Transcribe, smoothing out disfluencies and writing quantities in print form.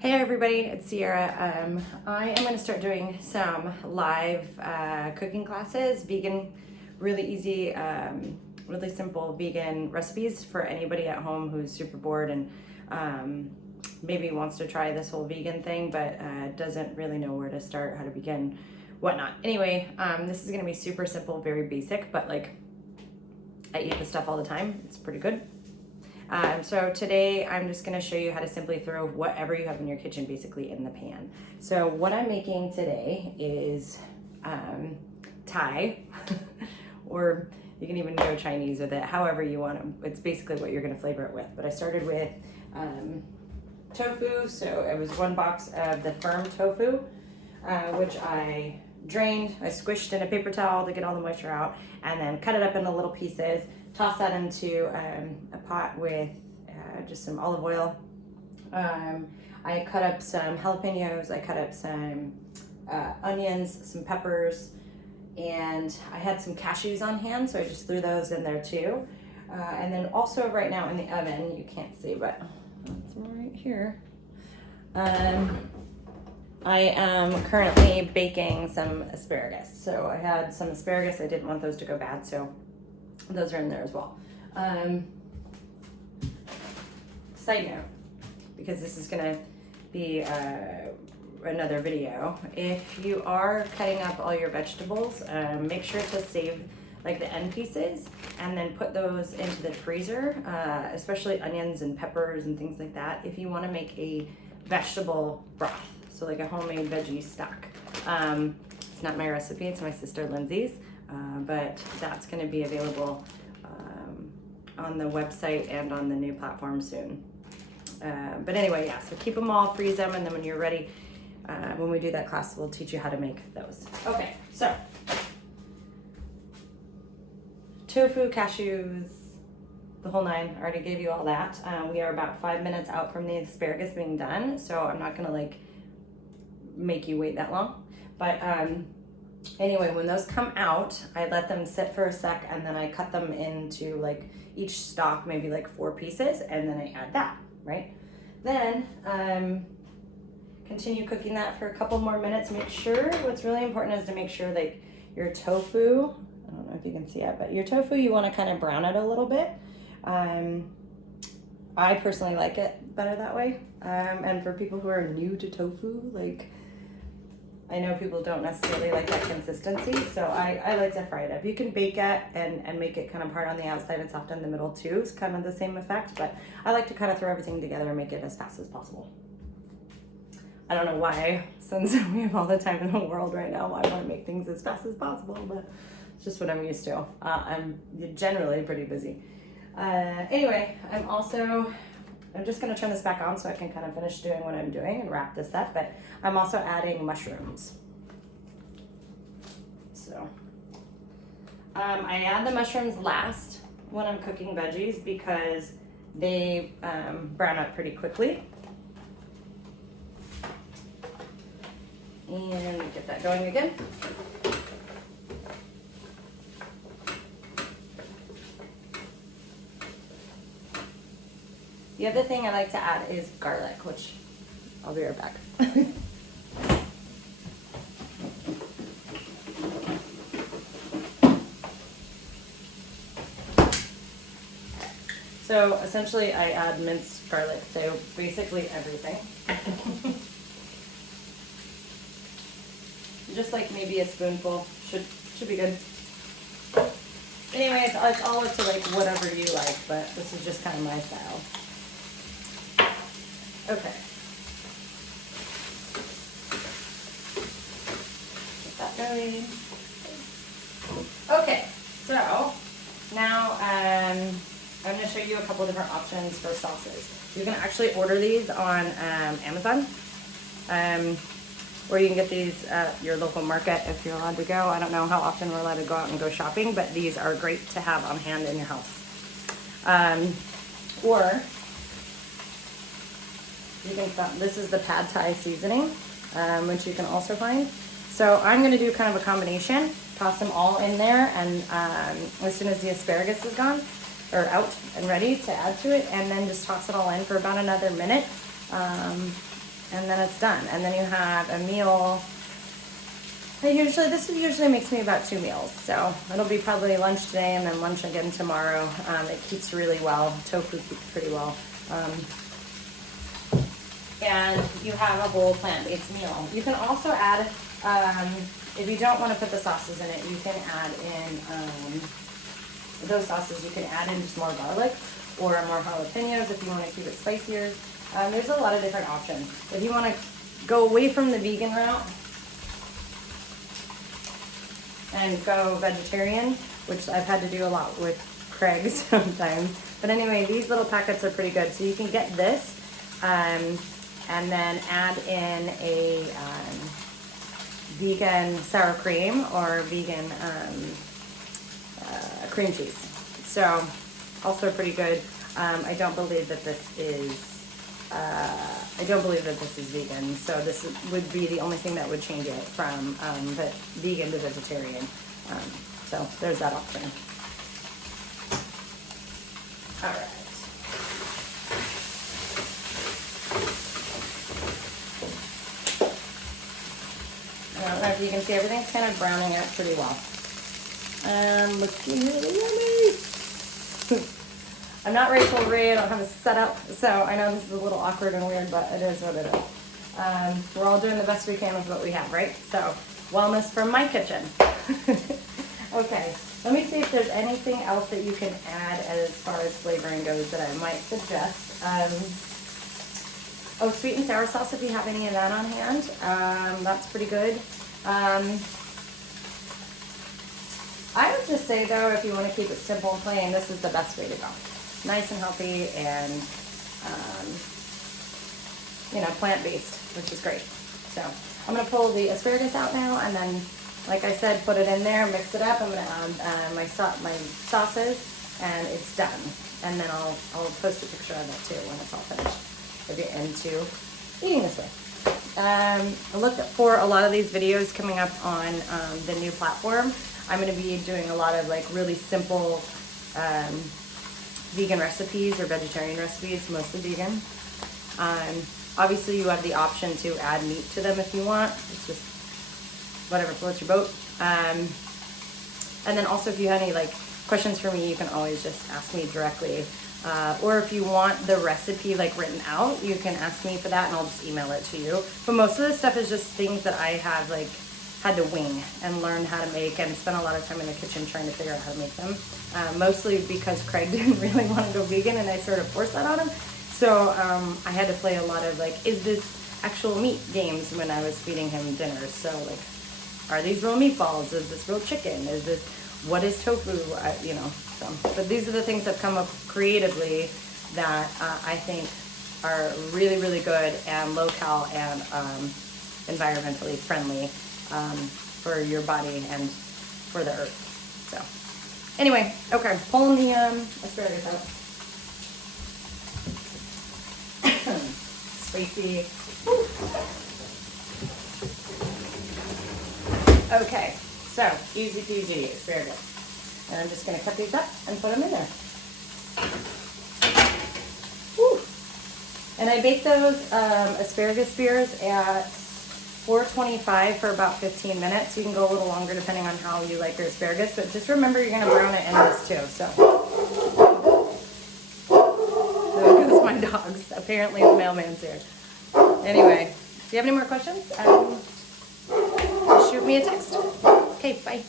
Hey everybody, it's Ciara. I am going to start doing some live cooking classes, vegan, really easy, really simple vegan recipes for anybody at home who's super bored and maybe wants to try this whole vegan thing but doesn't really know where to start, how to begin, whatnot. Anyway, this is going to be super simple, very basic, but like I eat this stuff all the time. It's pretty good. So today I'm just going to show you how to simply throw whatever you have in your kitchen basically in the pan. So what I'm making today is Thai, or you can even go Chinese with it, however you want to. It's basically what you're going to flavor it with. But I started with tofu, so it was 1 box of the firm tofu, which I drained. I squished in a paper towel to get all the moisture out, and then cut it up into little pieces. Toss that into a pot with just some olive oil. I cut up some jalapenos, I cut up some onions, some peppers, and I had some cashews on hand, so I just threw those in there too. And then also right now in the oven, you can't see, but it's right here. I am currently baking some asparagus. So I had some asparagus, I didn't want those to go bad, so those are in there as well. Side note, because this is gonna be another video, if you are cutting up all your vegetables, make sure to save like the end pieces and then put those into the freezer, especially onions and peppers and things like that, if you want to make a vegetable broth, so like a homemade veggie stock. It's not my recipe, it's my sister Lindsay's. But that's going to be available on the website and on the new platform soon. But anyway, yeah, so keep them all, freeze them, and then when you're ready, when we do that class, we'll teach you how to make those. Okay, so tofu, cashews, the whole nine. I already gave you all that. We are about 5 minutes out from the asparagus being done, so I'm not going to like make you wait that long. But anyway, when those come out, I let them sit for a sec, and then I cut them into like each stalk, maybe like 4 pieces, and then I add that, right? Then continue cooking that for a couple more minutes. Make sure, what's really important is to make sure like your tofu, I don't know if you can see it, but your tofu, you want to kind of brown it a little bit. I personally like it better that way. And for people who are new to tofu, like, I know people don't necessarily like that consistency, so I like to fry it up. You can bake it and make it kind of hard on the outside and soft in the middle too. It's kind of the same effect, but I like to kind of throw everything together and make it as fast as possible. I don't know why, since we have all the time in the world right now, I want to make things as fast as possible, but it's just what I'm used to. I'm generally pretty busy. Anyway, I'm just going to turn this back on so I can kind of finish doing what I'm doing and wrap this up, but I'm also adding mushrooms. So I add the mushrooms last when I'm cooking veggies because they brown up pretty quickly. And get that going again. The other thing I like to add is garlic, which I'll be right back. So essentially I add minced garlic, so basically everything. Just like maybe a spoonful should be good. Anyways, it's all up to like whatever you like, but this is just kind of my style. Okay. Get that going. Okay, so now I'm going to show you a couple different options for sauces. You can actually order these on Amazon, or you can get these at your local market if you're allowed to go. I don't know how often we're allowed to go out and go shopping, but these are great to have on hand in your house. Or you can find, this is the pad thai seasoning, which you can also find. So I'm going to do kind of a combination, toss them all in there, and as soon as the asparagus is gone or out and ready to add to it, and then just toss it all in for about another minute. and then it's done. And then you have a meal. This usually makes me about 2 meals. So it'll be probably lunch today and then lunch again tomorrow. It keeps really well. Tofu keeps pretty well. And you have a whole plant-based meal. You can also add, if you don't want to put the sauces in it, you can add in those sauces. You can add in just more garlic or more jalapenos if you want to keep it spicier. There's a lot of different options. If you want to go away from the vegan route and go vegetarian, which I've had to do a lot with Craig sometimes. But anyway, these little packets are pretty good. So you can get this and then add in a vegan sour cream or vegan cream cheese. So also pretty good. I don't believe that this is vegan. So this would be the only thing that would change it from vegan to vegetarian. So there's that option. All right. I don't know if you can see, everything's kind of browning out pretty well. Looking really yummy. I'm not Rachel Ray, I don't have a setup, so I know this is a little awkward and weird, but it is what it is. We're all doing the best we can with what we have, right? So, wellness from my kitchen. Okay, let me see if there's anything else that you can add as far as flavoring goes that I might suggest. Oh, sweet and sour sauce, if you have any of that on hand. That's pretty good. I would just say, though, if you want to keep it simple and plain, this is the best way to go. Nice and healthy and, plant-based, which is great. So I'm going to pull the asparagus out now, and then, like I said, put it in there, mix it up. I'm going to add my sauces, and it's done. And then I'll post a picture of it, too, when it's all finished. If you're into eating this way. I looked for a lot of these videos coming up on the new platform. I'm going to be doing a lot of really simple vegan recipes or vegetarian recipes, mostly vegan. Obviously, you have the option to add meat to them if you want. It's just whatever floats your boat. And then also, if you have any questions for me, you can always just ask me directly. Or if you want the recipe written out, you can ask me for that and I'll just email it to you. But most of this stuff is just things that I have had to wing and learn how to make and spend a lot of time in the kitchen trying to figure out how to make them. Mostly because Craig didn't really want to go vegan and I sort of forced that on him. So I had to play a lot of is this actual meat games when I was feeding him dinner. So are these real meatballs? Is this real chicken? What is tofu? But these are the things that come up creatively that I think are really, really good and low-cal and environmentally friendly for your body and for the earth. So anyway, okay, pulling the asparagus out. Spicy. Okay, so easy peasy asparagus. And I'm just going to cut these up and put them in there. Woo. And I bake those asparagus spears at 425 for about 15 minutes. You can go a little longer depending on how you like your asparagus, but just remember you're going to brown it in this too. So there goes my dogs. Apparently the mailman's here. Anyway, if you have any more questions, shoot me a text. Okay, bye.